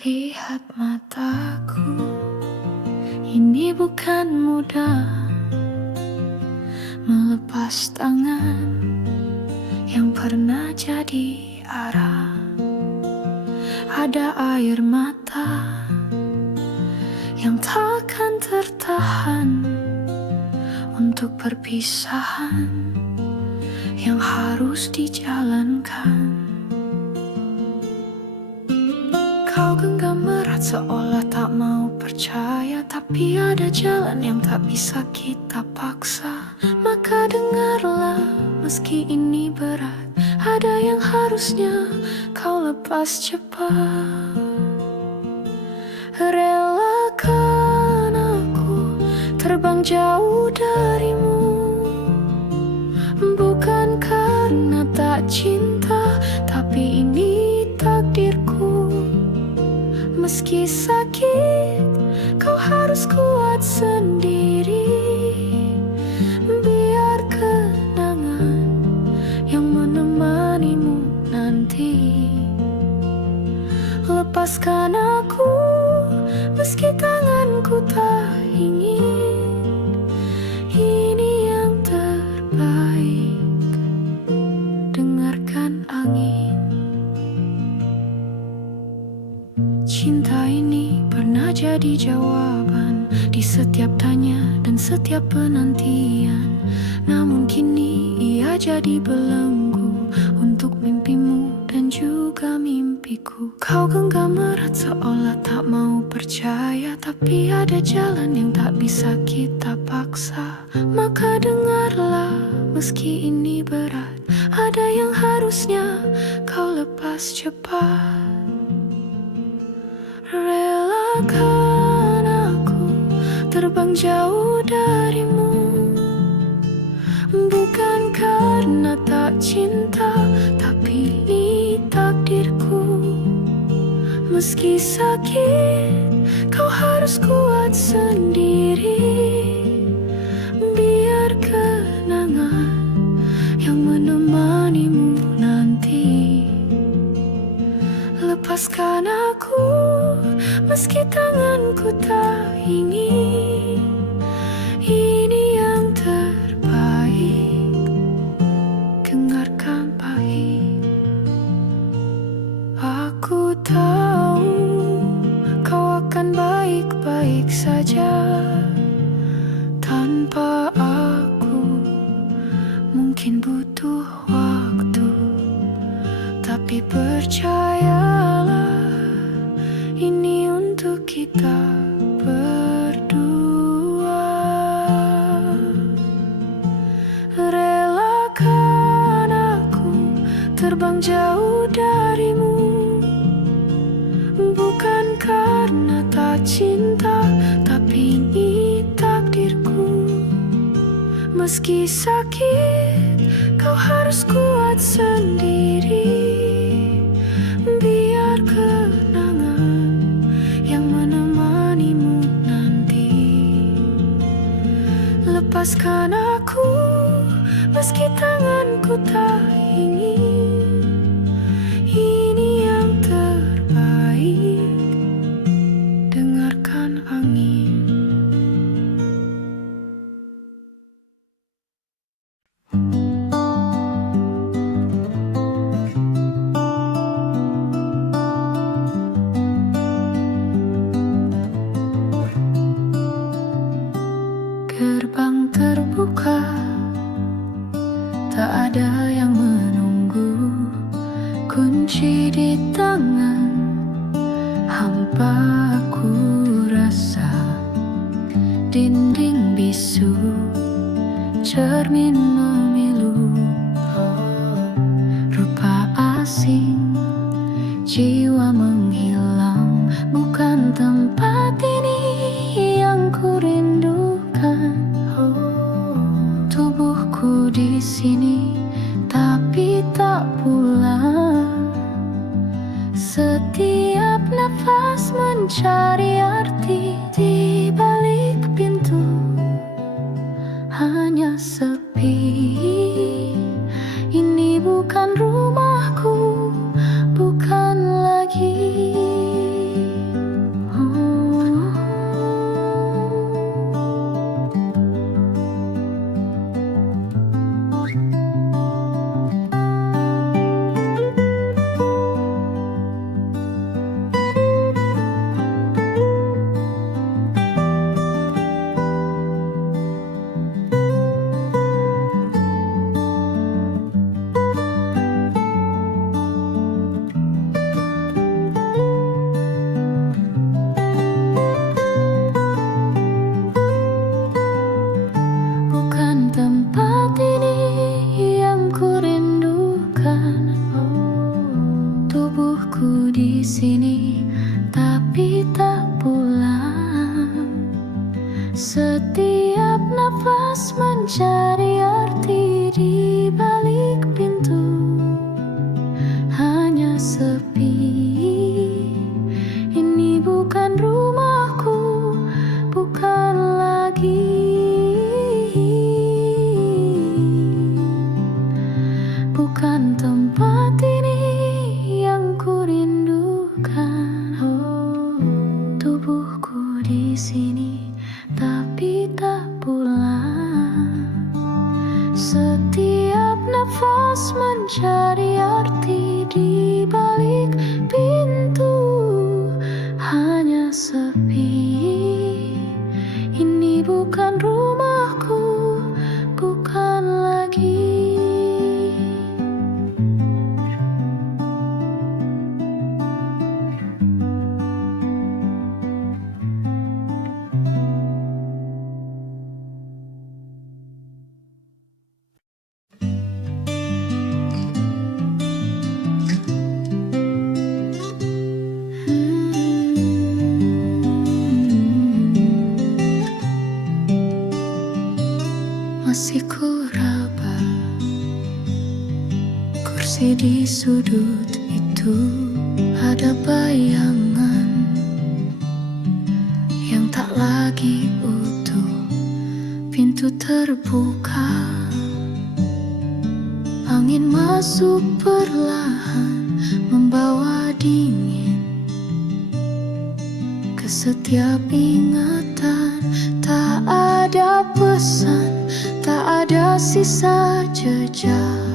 Lihat mataku, ini bukan mudah. Melepas tangan yang pernah jadi arah. Ada air mata yang takkan tertahan untuk perpisahan yang harus dijalankan. Kau genggam erat seolah tak mau percaya, tapi ada jalan yang tak bisa kita paksa. Maka dengarlah, meski ini berat, ada yang harusnya kau lepas cepat. Relakan aku terbang jauh darimu, bukan karena tak cinta, tapi ini takdirku. Meski sakit, kau harus kuat sendiri. Biar kenangan yang menemanimu nanti. Lepaskan aku, meski tanganku tak ingin. Ini yang terbaik, dengarkan angin. Cinta ini pernah jadi jawaban di setiap tanya dan setiap penantian. Namun kini ia jadi belenggu untuk mimpimu dan juga mimpiku. Kau genggam erat seolah tak mau percaya, tapi ada jalan yang tak bisa kita paksa. Maka dengarlah, meski ini berat, ada yang harusnya kau lepas cepat. Relakan aku terbang jauh darimu, bukan karena tak cinta, tapi ini takdirku. Meski sakit, kau harus kuat sendiri. Biar kenangan yang menemanimu nanti. Lepaskan aku, meski tanganku tak ingin. Ini yang terbaik, dengarkan pahit. Aku tahu kau akan baik-baik saja tanpa aku. Mungkin butuh waktu, tapi percayalah, ini untuk kita berdua. Relakan aku terbang jauh darimu, bukan karena tak cinta, tapi ini takdirku. Meski sakit, kau harus kuat sendiri. Biar kenangan yang menemanimu nanti. Lepaskan aku, meski tanganku tak ingin. Ini yang terbaik, dengarkan angin. Gerbang terbuka, tak ada yang menunggu. Kunci di tangan, hampa aku rasa. Dinding bisu, cermin memilu. Rupa asing, jiwa menghilang. Bukan tempat ini yang kurindukan. Tubuhku di sini, tapi tak pulang. Setiap nafas mencari arti di balik pintu. Hanya sepi. Ini bukan rumahku, bukan lagi. nafas mencari arti di balik pintu. Hanya sepi. Ini bukan rumahku, bukan lagi. Bukan tempat ini yang kurindukan. Oh, tubuhku di sini tapi tak pulang. Setiap nafas mencari arti di balik pintu. Hanya sepi. Ini bukan rumahku, bukan lagi. Masih kuraba kursi di sudut itu. Ada bayangan yang tak lagi utuh. Pintu terbuka, angin masuk perlahan, membawa dingin ke setiap ingatan. Tak ada pesan, tak ada sisa jejak.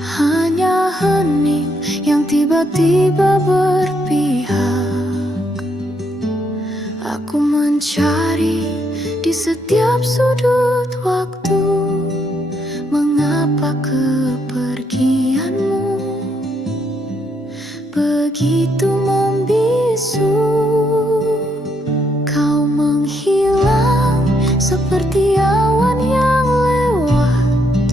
Hanya hening yang tiba-tiba berpihak. Aku mencari di setiap sudut waktu. Mengapa kepergianmu begitu membisu? Kau menghilang seperti awan yang lewat,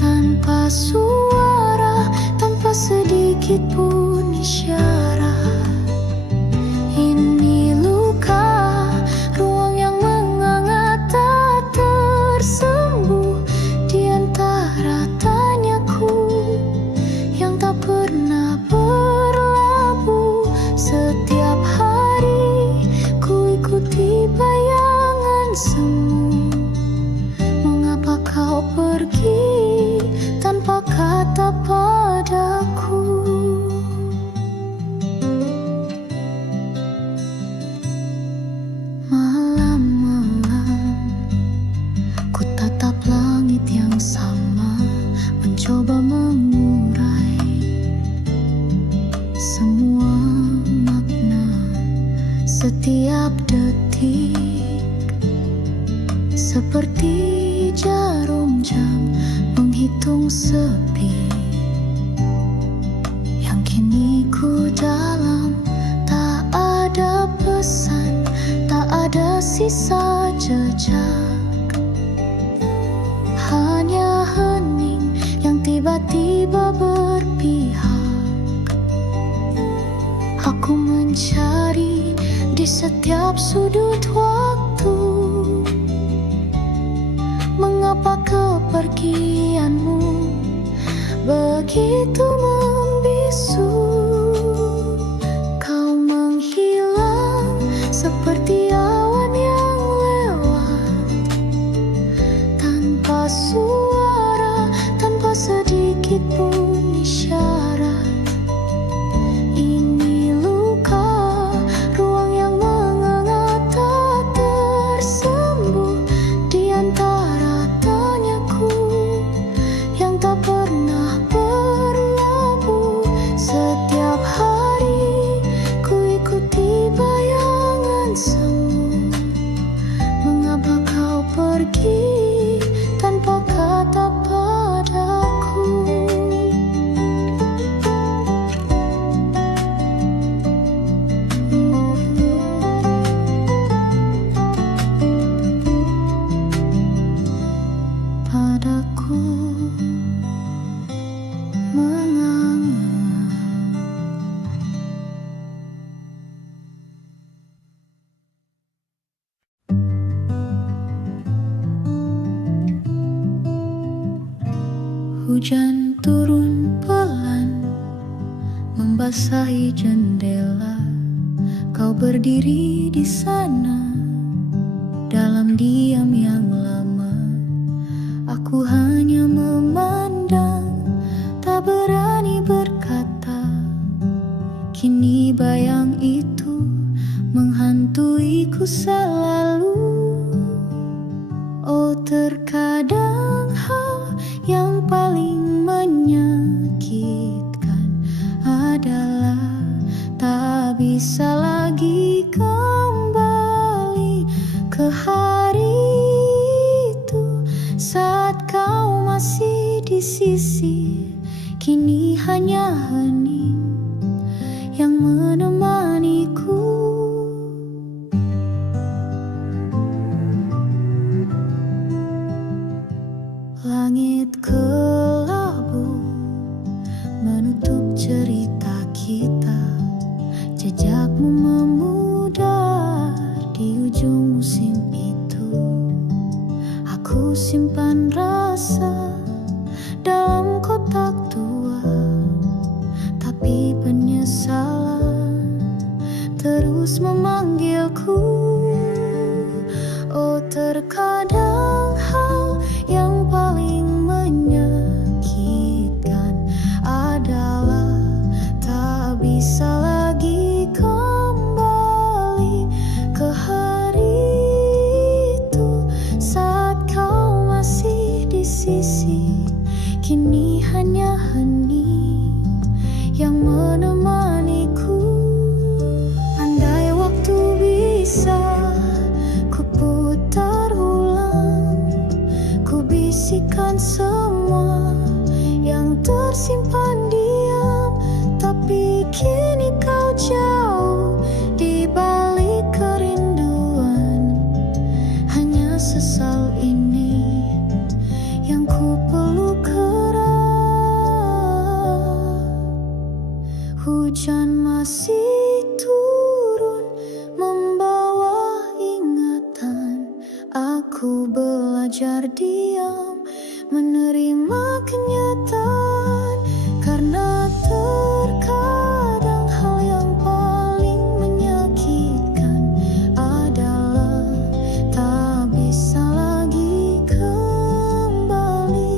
tanpa suara, tanpa sedikit pun isyarat. Ini luka, ruang yang menganga tak tersembuh di antara tanyaku yang tak pernah berlabuh. Setiap hari ku ikuti bayangan semu. Mengapa kau pergi tanpa kata padaku? Malam-malam ku tatap langit yang sama, mencoba mengurai semua makna. Setiap detik seperti jarum jam menghitung sepi yang kini ku dalam. Tak ada pesan, tak ada sisa jejak. Hanya hening yang tiba-tiba berpihak. Aku mencari di setiap sudut waktu. Mengapa kepergianmu begitu membisu? Kau menghilang seperti awan yang lewat, tanpa suara, tanpa sedikit pun isyarat. Ini luka, ruang yang menganga tak tersembuh di antara tanyaku yang tak pernah berlabuh. Hujan turun pelan, membasahi jendela. Kau berdiri di sana, dalam diam yang lama. Aku hanya memandang, tak berani berkata. Kini bayang itu menghantuiku selalu. Oh, terkadang hal yang paling menyakitkan adalah tak bisa lagi kembali ke hari itu saat kau masih di sisi. Kini hanya hening yang menemaniku. Langit kelabu menutup cerita kita. Jejakmu memudar di ujung musim itu. Aku simpan rasa dalam kotak tua, tapi penyesalan terus memanggilku. Oh, terkadang hal yang paling menyakitkan adalah tak bisa lagi kembali ke hari itu saat kau masih di sisi. Kini hanya hening yang menemaniku. Andai waktu bisa ku putar ulang, ku bisikan semua yang tersimpan diam. Tapi kini kau jauh di balik kerinduan. Hanya sesal ini yang ku peluk erat. Hujan masih turun membawa ingatan. Aku belajar diam, menerima kenyataan. Karena terkadang hal yang paling menyakitkan adalah tak bisa lagi kembali.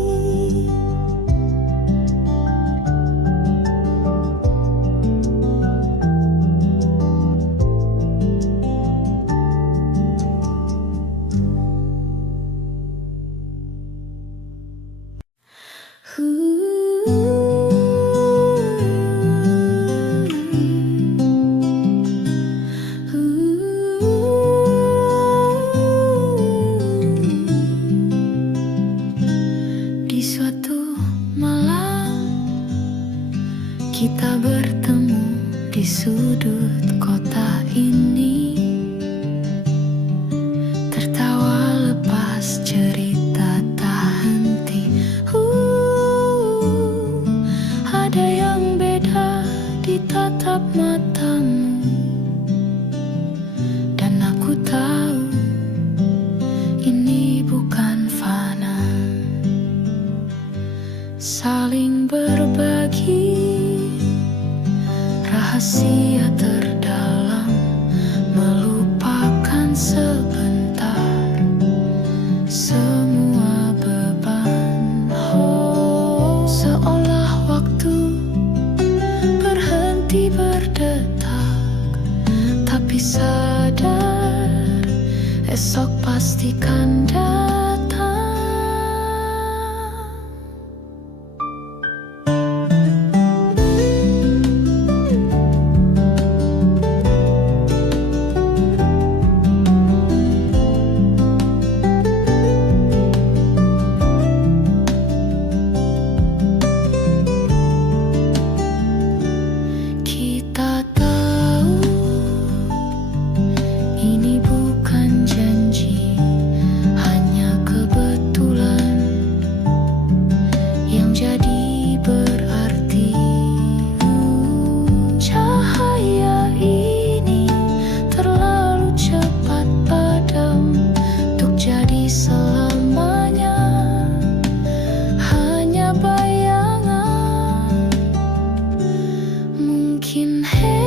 Di suatu malam kita bertemu di sudut kota ini. Tertawa lepas cerita tak henti. Ada yang beda di tatap matamu, dan aku tahu ini bukan fana. Saling berbagi rahasia terdalam, melupakan sebentar semua beban. Oh, seolah waktu berhenti berdetak, tapi sadar esok pastikan datang. Kita tahu ini bukan janji, hanya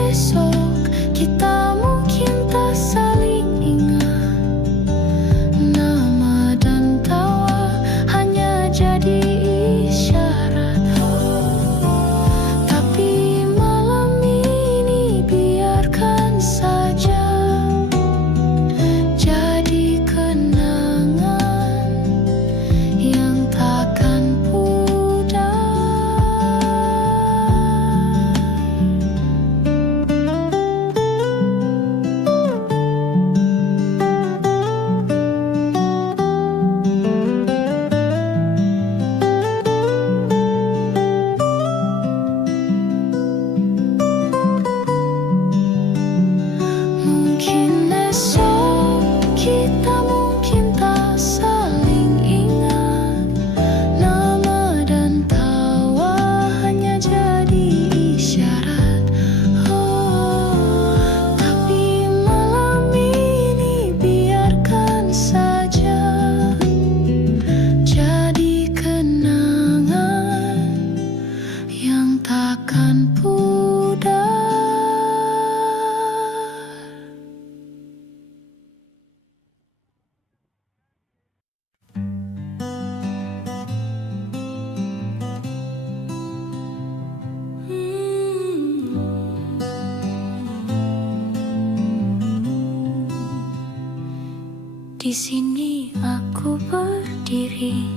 esok kita mungkin tak saling ingat. Nama dan tawa hanya jadi isyarat. Tapi malam ini biarkan saja jadi kenangan yang takkan pudar. Mungkin esok kita mungkin tak saling ingat. Nama dan tawa hanya jadi isyarat. Tapi malam ini biarkan saja jadi kenangan yang takkan pudar. Di sini aku berdiri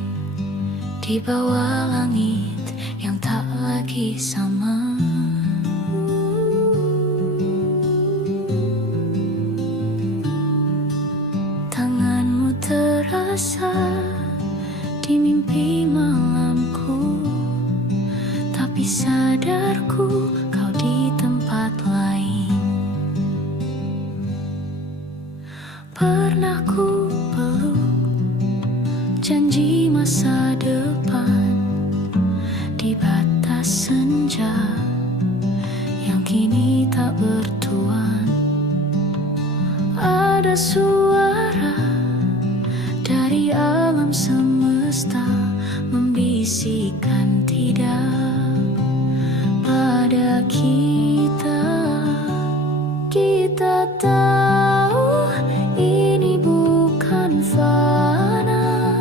di bawah langit yang tak lagi sama. Tanganmu terasa di mimpi malamku, tapi sadarku kau di tempat lain. Pernah ku peluk janji masa depan di batas senja yang kini tak bertuan. Ada suara dari alam semesta membisikkan tidak pada kita. Kita tahu ini bukan fana,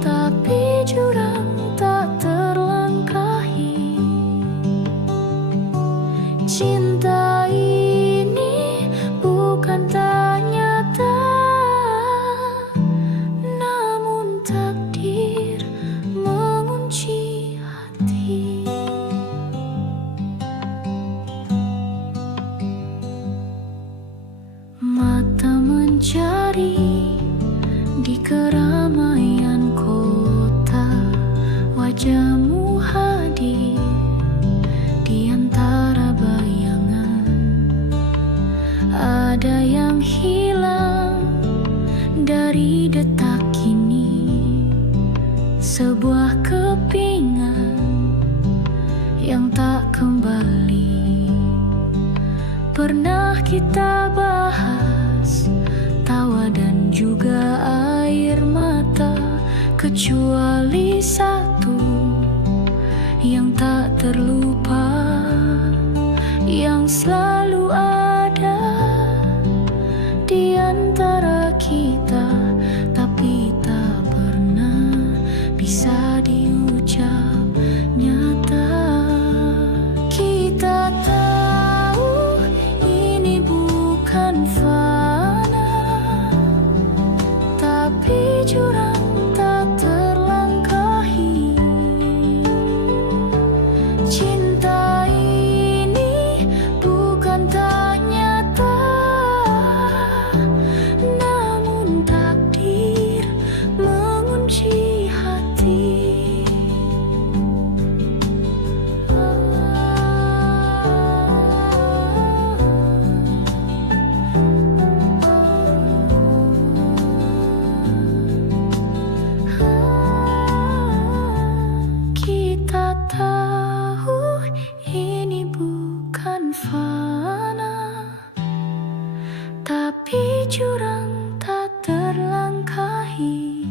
tapi jurang tak terlangkahi. Cinta ini bukan tak nyata, namun takdir mengunci hati. Mata mencari di keramaian kota, wajahmu hadir di antara bayangan. Ada yang hilang dari detak ini, sebuah kepingan yang tak kembali. Pernah kita bahas tawa dan juga air mata, kecuali satu yang tak terlupa, yang selalu ada di antara kita, tapi tak pernah bisa diucap nyata. Kita tahu ini bukan fana, tapi jurang tak terlangkahi. Cinta ini bukan tak nyata, namun takdir mengunci hati. Kita tahu ini bukan fana, tapi jurang tak terlangkahi.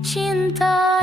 Cinta